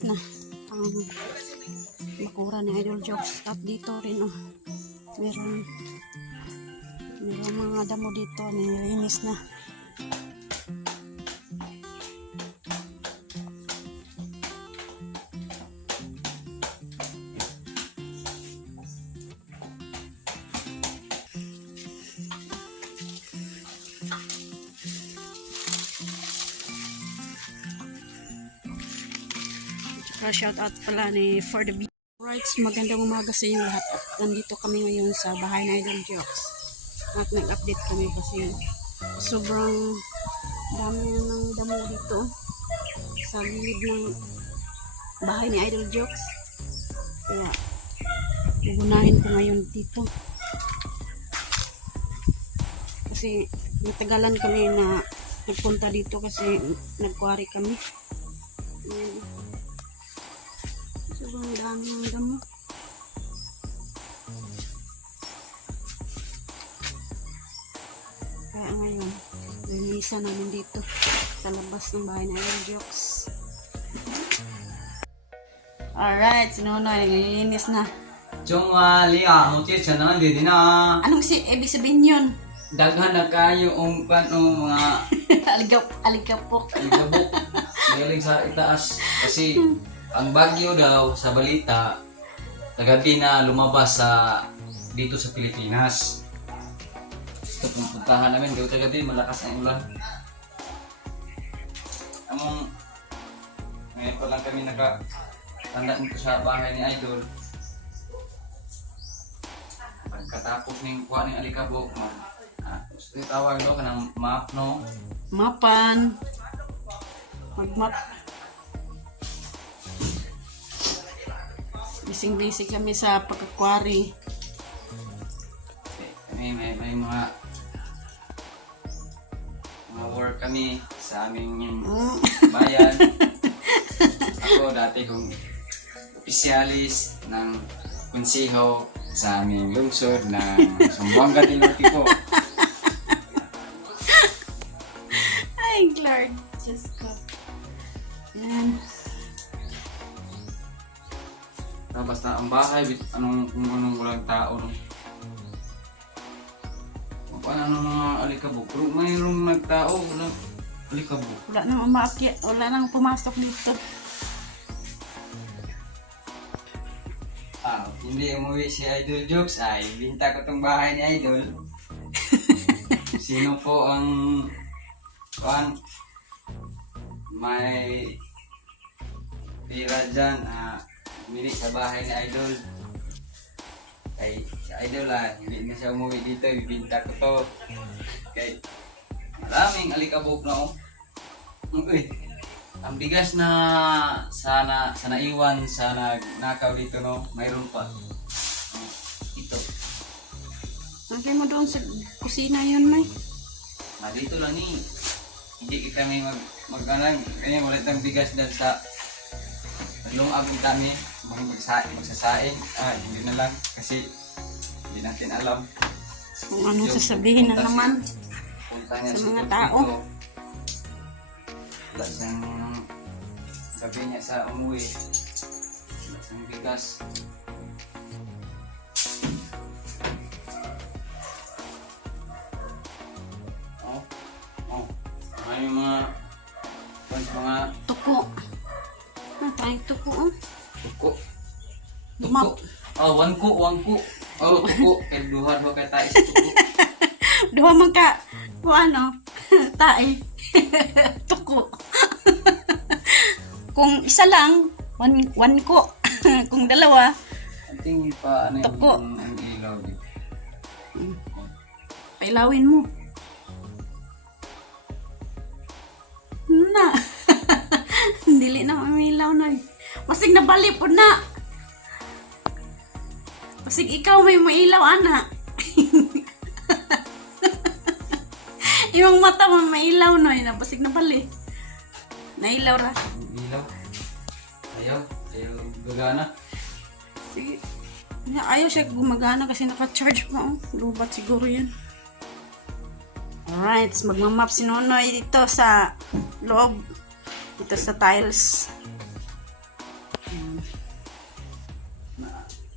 nalinis na ang bakura ni Idol Jokes. At dito rin meron mga damo dito, nilinis na. Shout out pala ni For The Beat. Right, magandang umaga sa inyo lahat. Nandito kami ngayon sa bahay na Idol Jokes. At nag-update kami kasi sobrang dami ng damo dito sa gilid ng bahay ni Idol Jokes. Kaya unahin ko ngayon dito. Kasi natagalan kami na nagpunta dito kasi nagkuwari kami. Sobrang dami ng damo. Kaya ngayon, linisan namin dito sa labas ng bahay na Idol Jokes. Alright, sinunoy, nililinis na. Anong ibig sabihin yun? Daghan na kayo ang mga Aligapok. aligabok galing sa itaas kasi ang bagyo daw sa balita kagabi na lumabas dito sa Pilipinas. Ito pupuntahan namin daw kagabi, malakas ang ulan. Ngayon pa lang kami nakatanda nito sa bahay ni Idol. Pagkatapos ng kuha ng alikabok, gusto tawag daw ka ng map, no? Mapan. Magmap. Bising-bising kami sa pagkakwari. May mga work kami sa aming bayan. Ako dati kong opisyalis ng konseho sa aming lungsod ng Zamboanga del Norte po. Ay, Lord. Diyos ko. Yan. Basta ang bahay, kung anong walang tao. No? Kung ano mga alikabok. Pero mayroong nagtao, walang alikabok. Wala nang umakyat. Wala nang pumasok dito. Hindi umuwi si Idol Jokes ay binta ko tong bahay ni Idol. Sino po ang may tira dyan bumili sa bahay ni Idol? Kay si Idol hindi na siya umuwi dito, ibinta ko to. Kay maraming alikabok na ang bigas na sana iwan sa nakaw dito, no, mayroon pa. Ito. Lagay mo doon sa kusina yun, May. Dito lang hindi kami mag-alang. Kaya wala tayong bigas dahil sa lumab kami magsasaing. Hindi na lang kasi hindi natin alam. Kung anong sasabihin na naman sa mga tao. Wala siyang gabi niya sa umuwi. Wala siyang bigas. May mga Tuko. Tayong tuko, tuko. Map. Wangko. Tuko. Duha kay tayo sa tuko. Duha man ka. Kung ano? Tae. Tuko. Kung isa lang, one ko. Kung dalawa, Tingin pa tuko. Ang ilaw dito. Pailawin mo. Na. Dili na mamilaw na. Masig na bali po na. Masig ikaw may mailaw, ana. Yung mata mo mailaw na. Napasig na bali. Nailaw ra. Ilaw. Ayaw gagana. Sige. Ayaw siya gumagana kasi naka-charge pa. Lubat siguro yan. Alright, magmamap si Nonoy dito sa loob. Dito sa tiles. Yan.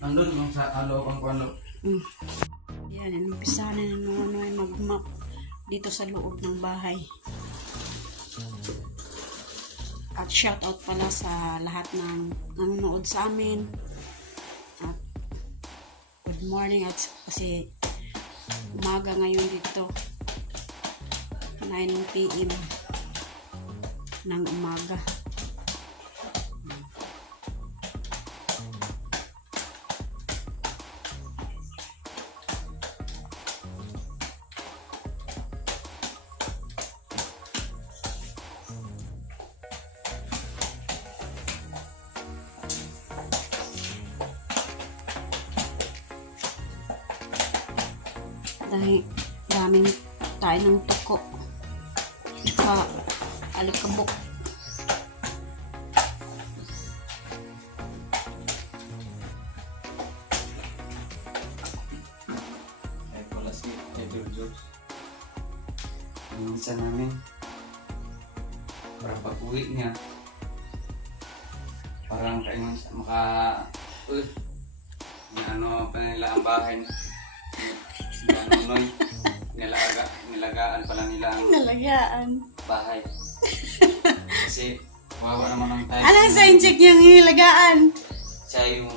Nandun yung sa loob ang kwano. Yan, inumpisa na ano ay mag-map dito sa loob ng bahay. At shoutout pala sa lahat ng nanonood sa amin. At good morning at kasi umaga ngayon dito. 9 PM ng umaga. Dahil daming tayo ng tuko tsaka alikabok. Ay pala si Idol Jokes. Minsan namin para pag-uwi niya parang kaingon sa ano pa nila ang bahay Nonoy, nilagaan pala nila ang Nalagaan. bahay. Kasi wawa naman ang tayo. Alang sa incheck yung nilagaan? Siya yung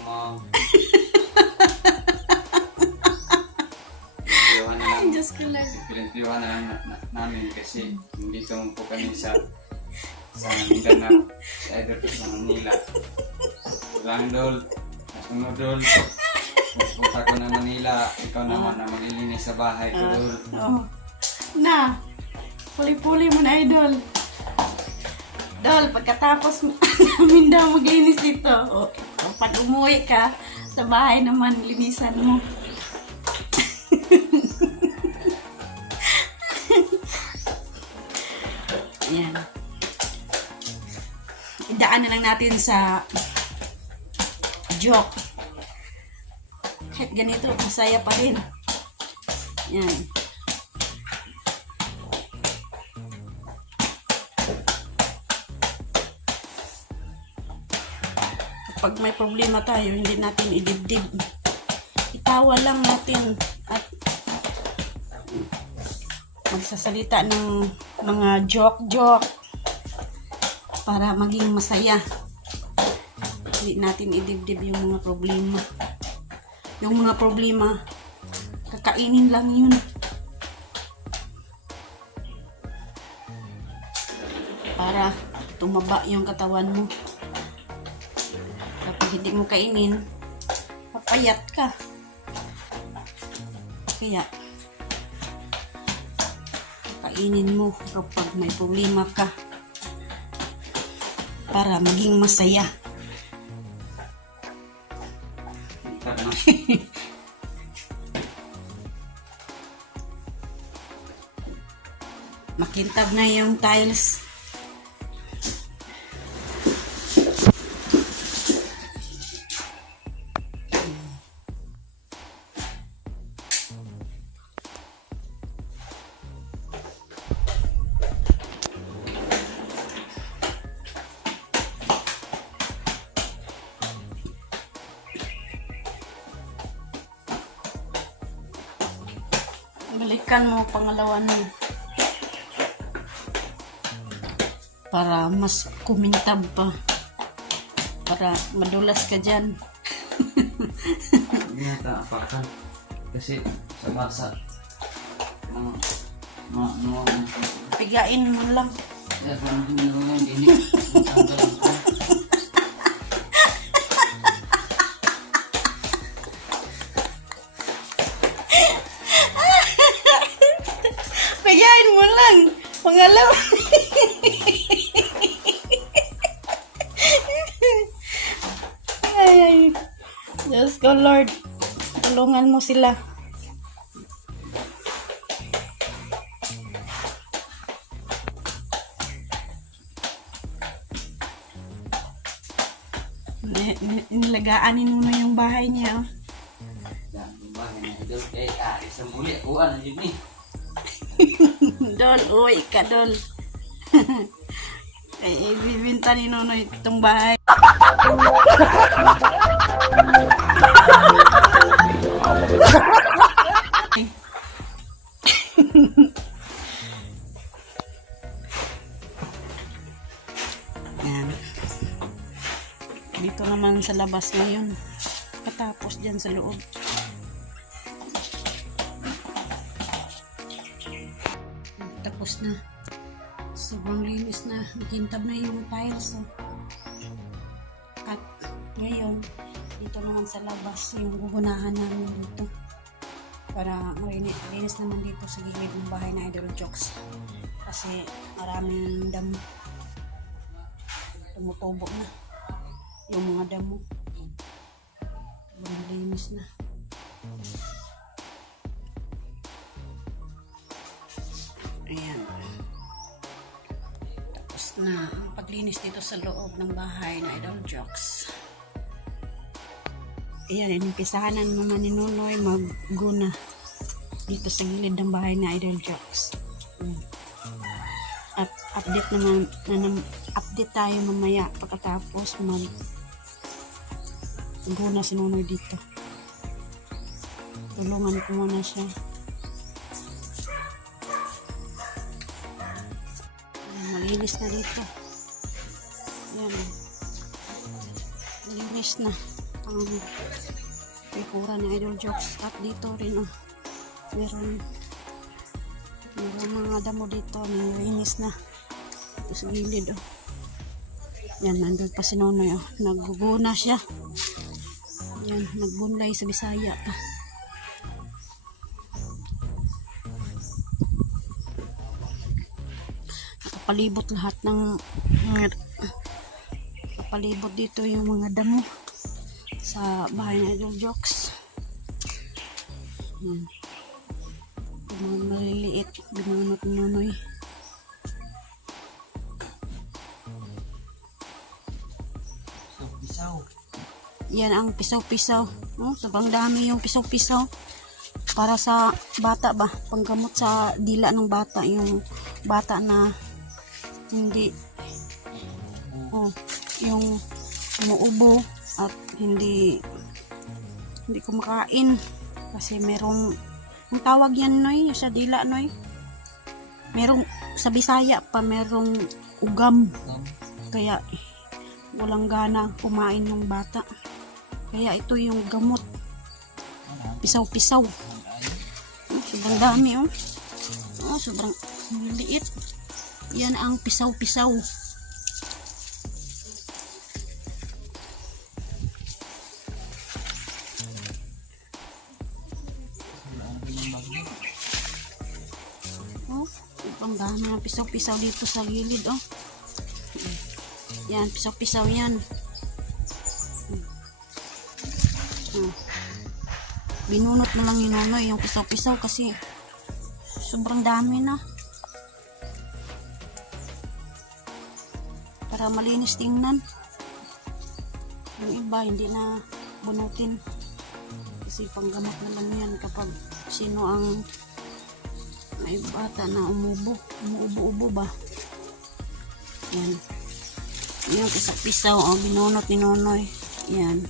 pinipiyuhan na lang. Diyos ko lang. Pinipiyuhan na lang namin kasi hindi tumumpo kami sa Mindanao. Si Idol sa Manila. Lang dol. Nasunod dol. Punta ko na Manila, ikaw naman na maglilinis sa bahay ko, Dol. Oh. Na, puli-puli mo na, Idol. Dol, pagkatapos namin daw maglinis dito, pag umuwi ka, sa bahay naman, linisan mo. Yan. Idaan na lang natin sa joke. Kahit ganito, masaya pa rin. Yan. Kapag may problema tayo, hindi natin idibdib. Itawa lang natin at magsasalita ng mga joke-joke para maging masaya. Hindi natin idibdib yung mga problema. Yung mga problema, kakainin lang yun. Para tumaba yung katawan mo. Kapag hindi mo kainin, papayat ka. Kaya, kainin mo kapag may problema ka. Para maging masaya. Makintab na yung tiles. Balikan mo pangalawa mo. Para mas kumintab pa. Para madulas ka dyan. Hindi nata apakan. Kasi sa basa, Pigain mo lang. ya parang hindi ko lang gini. Pigain mo lang. Pangalawa. Ay, Diyos ko, Lord. Tulungan mo sila. Nilagaanin mo na yung bahay niya. Yung bahay na Idol. Isang muli. Kuhaan na yun eh. Dol, uwi ka, Dol. Ibibinta ni Nonoy itong bahay. Dito naman sa labas ngayon. Katapos dyan sa loob. Tapos na. Sobrang linis na. Nakintab na yung tiles. Oh. At ngayon, dito naman sa labas yung gugunahan namin dito. Para malinis naman dito sa gilid ng bahay na Idol Jokes. Kasi maraming damo. Tumutubo na. Yung mga damo. Linis na. Ayan. Tapos na ang paglinis dito sa loob ng bahay na Idol Jokes. Ayan, inimpisahan na naman ni Nonoy magguna dito sa gilid ng bahay na Idol Jokes. Ayan. At update naman, update tayo mamaya pagkatapos guna si Nonoy dito. Tulungan ko muna siya. Ayan, malinis na dito. Ayan. Malinis na ang pikura ng Idol Jokes. At dito rin meron mga damo dito. Nilinis na dito sa gilid. Yan, nandun pa si Nonoy. Nagguguna siya. Yan, nagbunlay sa Bisaya pa. Nakapalibot lahat ng nakapalibot dito yung mga damo sa bahay ng Idol Jokes. Yan. Yung mga maliliit binunot ni Nonoy. Yan ang pisaw-pisaw. Sobrang dami yung pisaw-pisaw. Para sa bata ba? Panggamot sa dila ng bata. Yung bata na hindi yung umuubo at hindi kumakain. Kasi merong ang tawag yan, Noy, sa dila, Noy. Merong sa Bisaya pa merong ugam. Kaya walang gana kumain ng bata. Kaya ito yung gamot. Pisaw-pisaw. Sobrang dami, sobrang liit. Yan ang pisaw-pisaw. Sobrang dami ng pisaw-pisaw dito sa gilid, Yan, pisaw-pisaw yan. Binunot na lang ni Nonoy yung pisaw-pisaw kasi sobrang dami na. Para malinis tingnan. Yung iba hindi na bunutin. Kasi panggamot na lang yan kapag sino ang may bata na umuubo ba. Yan. Yung pisaw-pisaw, binunot ni Nonoy. Yan.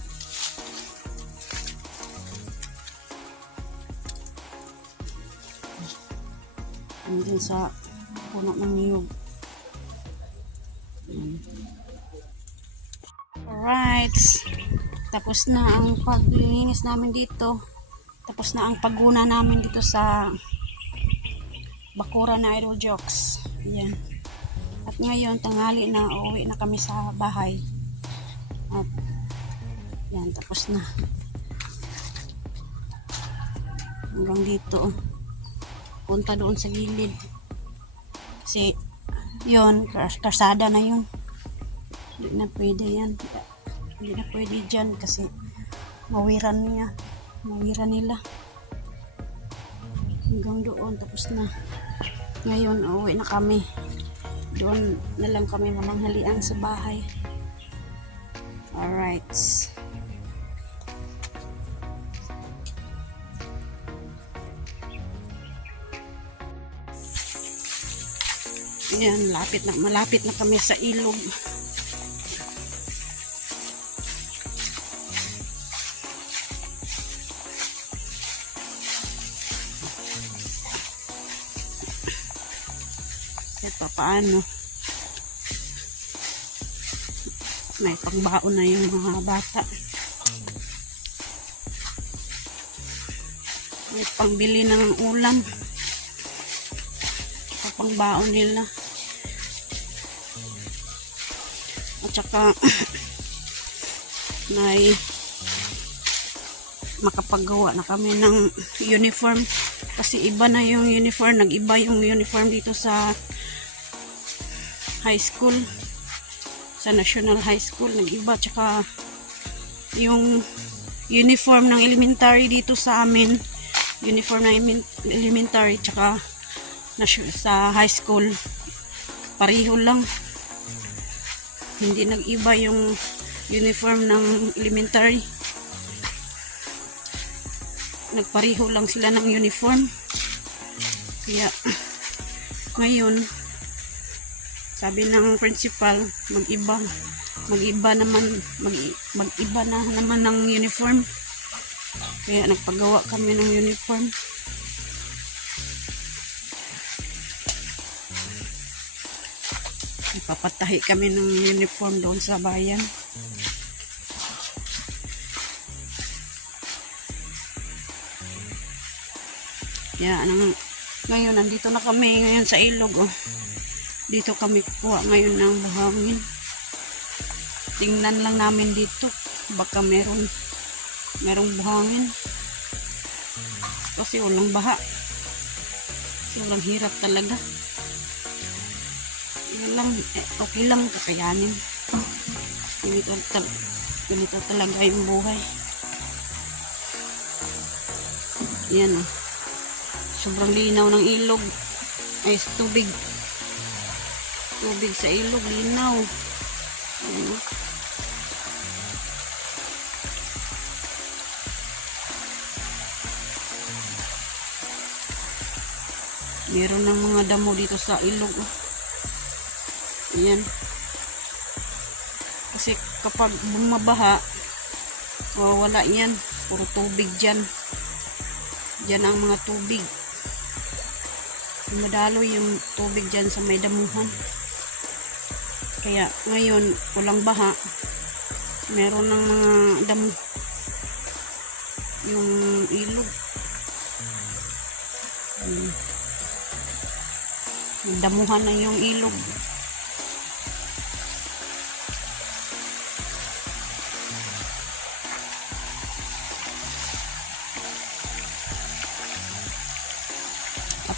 Andun sa puno ng niyog. Alright. Tapos na ang paglinis namin dito. Tapos na ang pagguna namin dito sa bakura na Idol Jokes. Yan. At ngayon, tanghali na, uuwi na kami sa bahay. At yan, tapos na. Hanggang dito. Punta doon sa gilid. Kasi, yun, karsada na yun. Hindi na pwede yan. Hindi na pwede dyan kasi mawiran niya. Mawiran nila. Hanggang doon, tapos na. Ngayon, uuwi na kami. Doon na lang kami mananghalian sa bahay. Alright. Ayan, malapit na kami sa ilog. Kahit paano May pangbaon na yung mga bata. May pangbili ng ulam. Pangbaon nila. At saka may makapagawa na kami ng uniform kasi iba na yung uniform, nag-iba yung uniform dito sa high school, sa National High School, nag-iba. Tsaka yung uniform ng elementary dito sa amin, uniform ng elementary tsaka sa high school pareho lang, hindi nag-iba yung uniform ng elementary, nagpareho lang sila ng uniform. Kaya ngayon sabi ng principal mag-iba na naman ng uniform, kaya nagpagawa kami ng uniform. Ipapatahi kami ng uniform doon sa bayan. Ngayon nandito na kami ngayon sa ilog. Dito kami kuha ngayon ng buhangin. Tingnan lang namin dito, baka merong buhangin. Kasi walang baha. Walang hirap talaga. Okay lang, kakayanin. Ganito talaga yung buhay. Yan o. Sobrang linaw ng ilog. Ay, tubig sa ilog, linaw. Ayan o. Meron ng mga damo dito sa ilog o. Ayan. Kasi kapag bumabaha, wala yan. Puro tubig dyan. Dyan ang mga tubig. Madalo yung tubig dyan sa may damuhan. Kaya ngayon, walang baha. Meron ng mga damo. Yung ilog. Damuhan na yung ilog.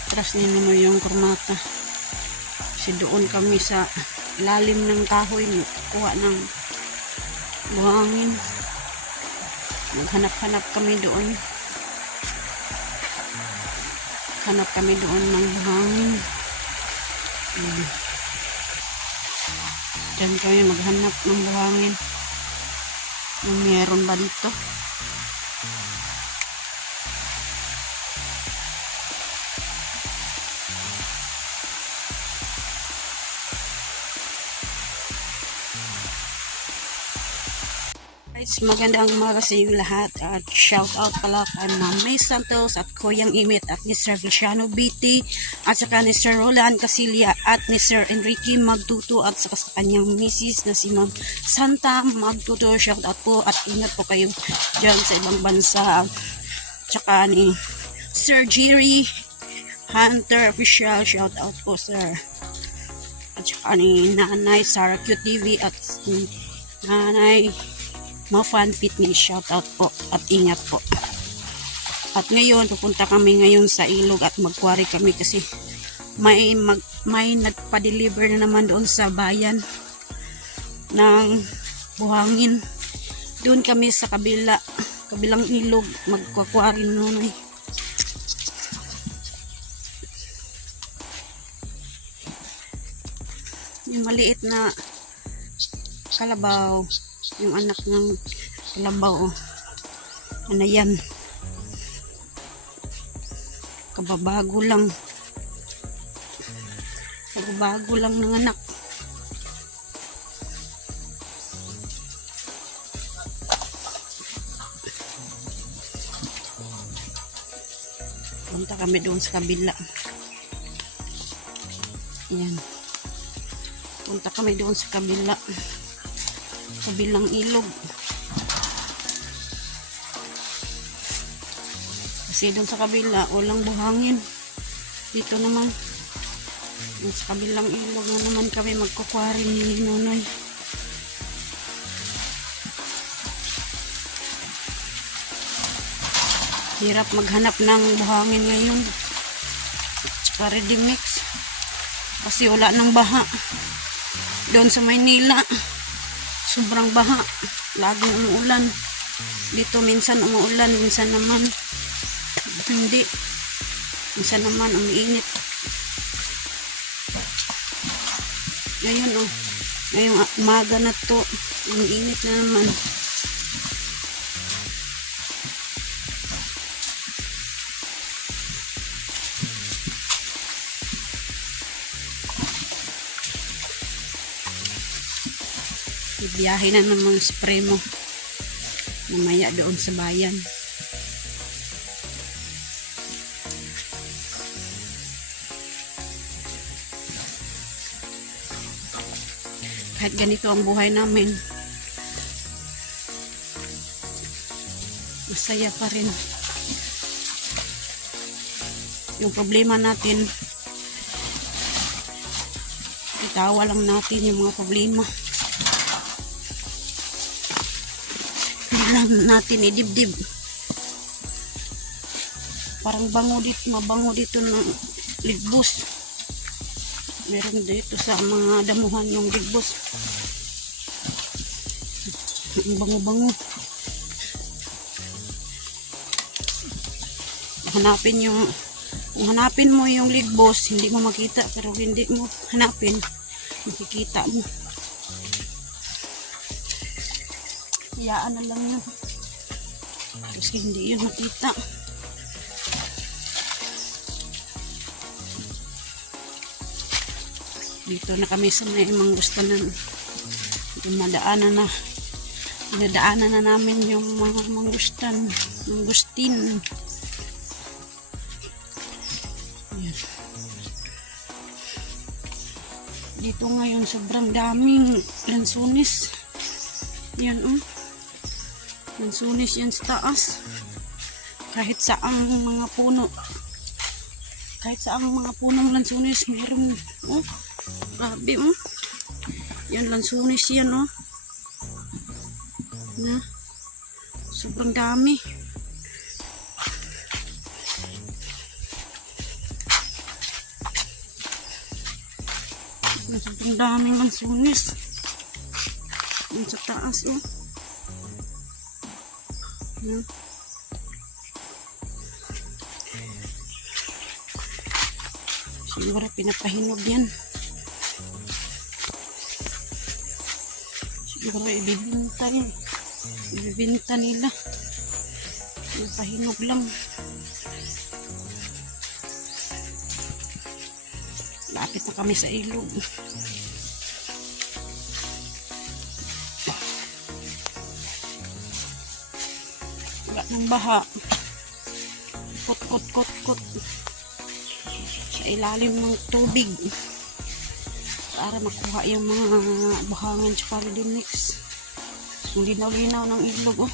Atras nino yung kurmata. Kasi doon kami sa ilalim ng kahoy, kuha ng buhangin. Maghanap-hanap kami doon. Hanap kami doon ng buhangin. Diyan kami maghanap ng buhangin. Kung meron ba dito? Guys, magandang umaga sa inyo lahat at shout out pala kay Ma'am May Santos at Koyang Imit at Mr. Feliciano BT at saka ni Sir Roland Casilia at ni Sir Enrique Magtuto at saka sa kanyang misis na si Ma'am Santa Magtuto. Shout out po at ingat po kayo dyan sa ibang bansa. Tsaka ni Sir Jerry Hunter Official, shout out po sir. At saka ni Nanay Sarah QTV at ni Nanay Mafan Fitness, shout out po at ingat po. At ngayon pupunta kami ngayon sa ilog at magkwari kami kasi may nagpa-deliver na naman doon sa bayan ng buhangin. Doon kami sa kabilang ilog magkwakwari noon. Yung maliit na kalabaw, yung anak ng kalabaw, ano yan, kababago lang ng anak. Punta kami doon sa kabila. Yan, punta kami doon sa kabila. kabilang ilog. Kasi doon sa kabila, walang buhangin. Dito naman, doon sa kabilang ilog na naman kami magkukwari ni Nonoy. Hirap maghanap ng buhangin ngayon. Tsaka ready mix. Kasi wala ng baha. Doon sa Maynila, sobrang baha. Laging umuulan. Dito minsan umuulan, minsan naman hindi. Minsan naman umiinit. Ngayon ngayong umaga na to, umiinit na naman. Biyahe na naman si Premo mamaya doon sa bayan. Kahit ganito ang buhay namin, masaya pa rin. Yung problema natin, itawa lang natin yung mga problema. Hindi lang natin idibdib. Parang mabango dito ng ligbos. Meron dito sa mga damuhan ng ligbos. Ang bango-bango. Kung hanapin mo yung ligbos, hindi mo makita. Pero hindi mo hanapin, makikita mo. Hayaan na lang yun. Kasi hindi yun makita. Dito na kami sa may manggustanan. Dinadaanan na namin yung mga mangustin. Yan. Dito ngayon sobrang daming lansunis. Yan lansunis yan sa taas. Kahit saang mga puno. Kahit saang mga punong lansunis meron. Grabe yan lansunis yan na sobrang dami. Sobrang daming lansunis yan sa taas yan. Siguro pinapahinog yan. Siguro ibibinta nila. Pinapahinog lang. Lapit na kami sa ilog. Wala ng baha. Kot sa ilalim ng tubig para makuha yung mga buhangin tsaka ready mix. Yung linaw-linaw ng ilog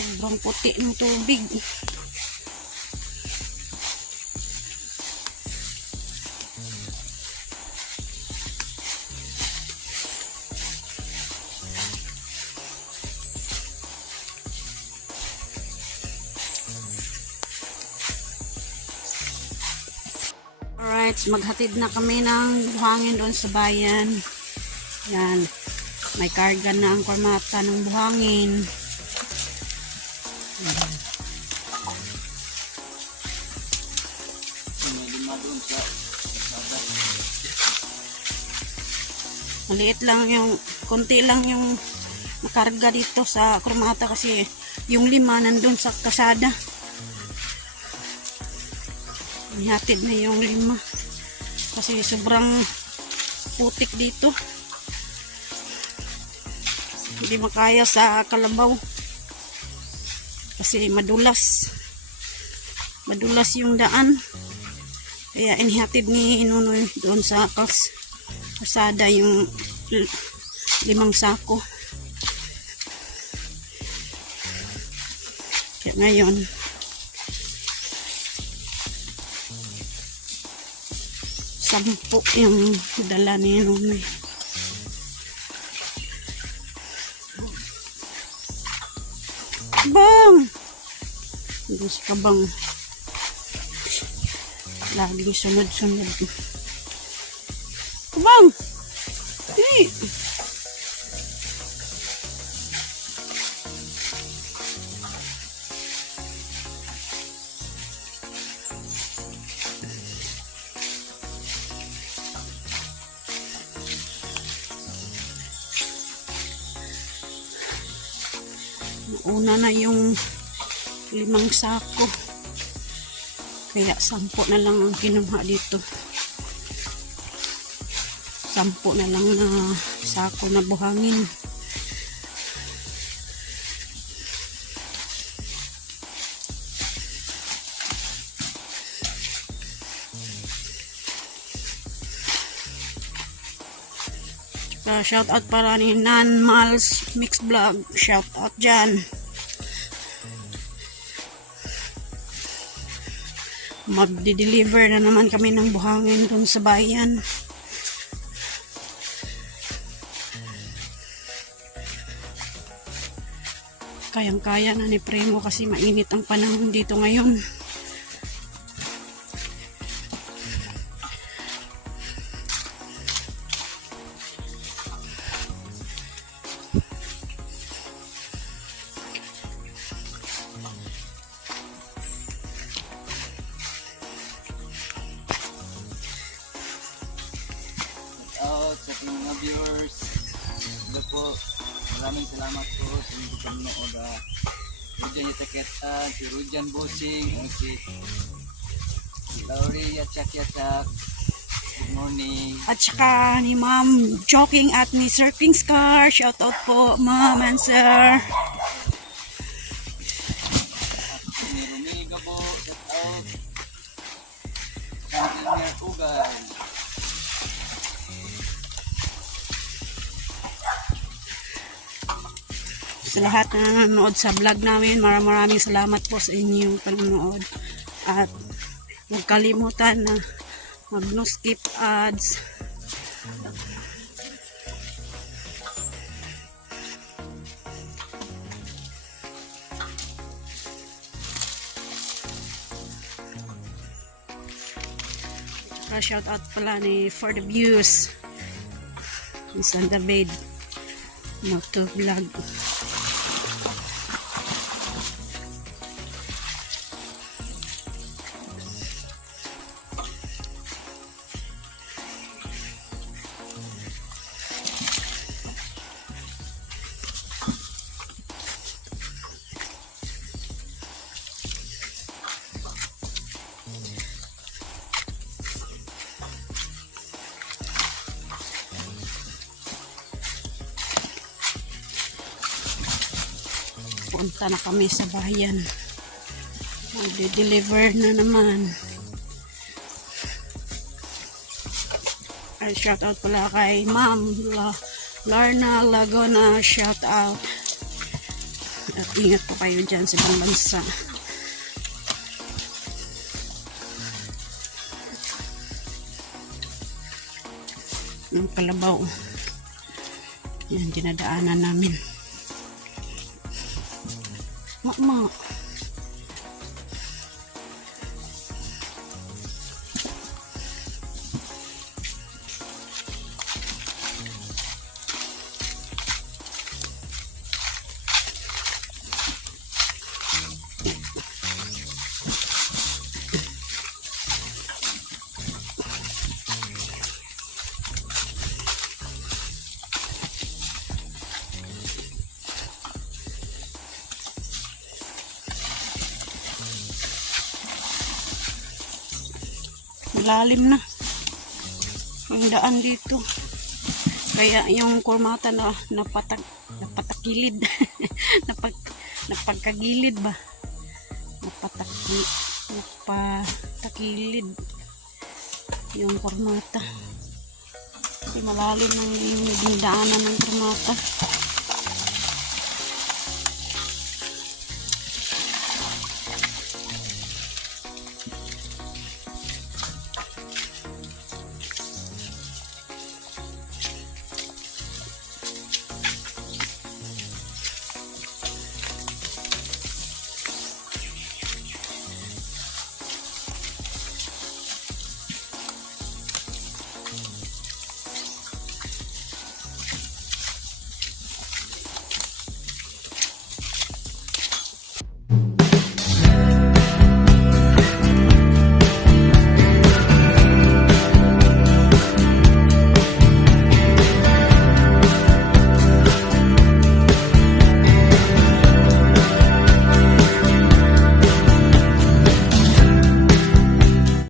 sobrang puti ng tubig. Alright, maghatid na kami ng buhangin doon sa bayan. Yan. May karga na ang kormata ng buhangin. Yan. Maliit lang yung, konti lang yung nakarga dito sa kormata kasi yung 5 nandun sa kasada. Ihatid na yung 5 kasi sobrang putik dito, hindi makaya sa kalabaw kasi madulas yung daan, kaya inihatid ni Nunoy doon sa kalsada yung 5 sako. Kaya ngayon, sampu yung dala ni Rumi. Bang! Gusto ka bang laging sunod-sunod? Bang! Hey! Una na yung 5 sako. Kaya 10 na lang ang kinuha dito. 10 na lang na sako na buhangin. Shout out para ni Nan Mals Mix Vlog. Shout out dyan. Magdi-deliver na naman kami ng buhangin dun sa bayan. Kayang-kaya na ni Primo kasi mainit ang panahon dito ngayon. Out sa ating mga viewers. Hello po. Maraming salamat po sa inyong panonood. Rujan Yatak-Yatak, si Rujan Busing, si Laurie Yatak-Yatak. Good morning. At saka ni Ma'am Joking at ni Sir Pink Scar. Shout out po Ma'am and Sir. Si Rumi Gabo, shout out. Engineer Ugay. Sa lahat na nanonood sa vlog namin, maraming salamat po sa inyong panonood. At huwag kalimutan na mag-no skip ads. Shout out pala ni For the Views. Miss Andabade. Moto vlog. Punta na kami sa bayan. Mag-deliver na naman. Ay, shout out pala kay Ma'am Larna Lagona. Shout out. At ingat po kayo dyan sa ibang bansa. Yung Kalabaw. Yan, dinadaanan namin. Mama. Malalim na ang daan dito, kaya yung kurmata na napatakilid napagkagilid ba, napatakilid yung kurmata. Kasi malalim ng dinadaanan ng karmata.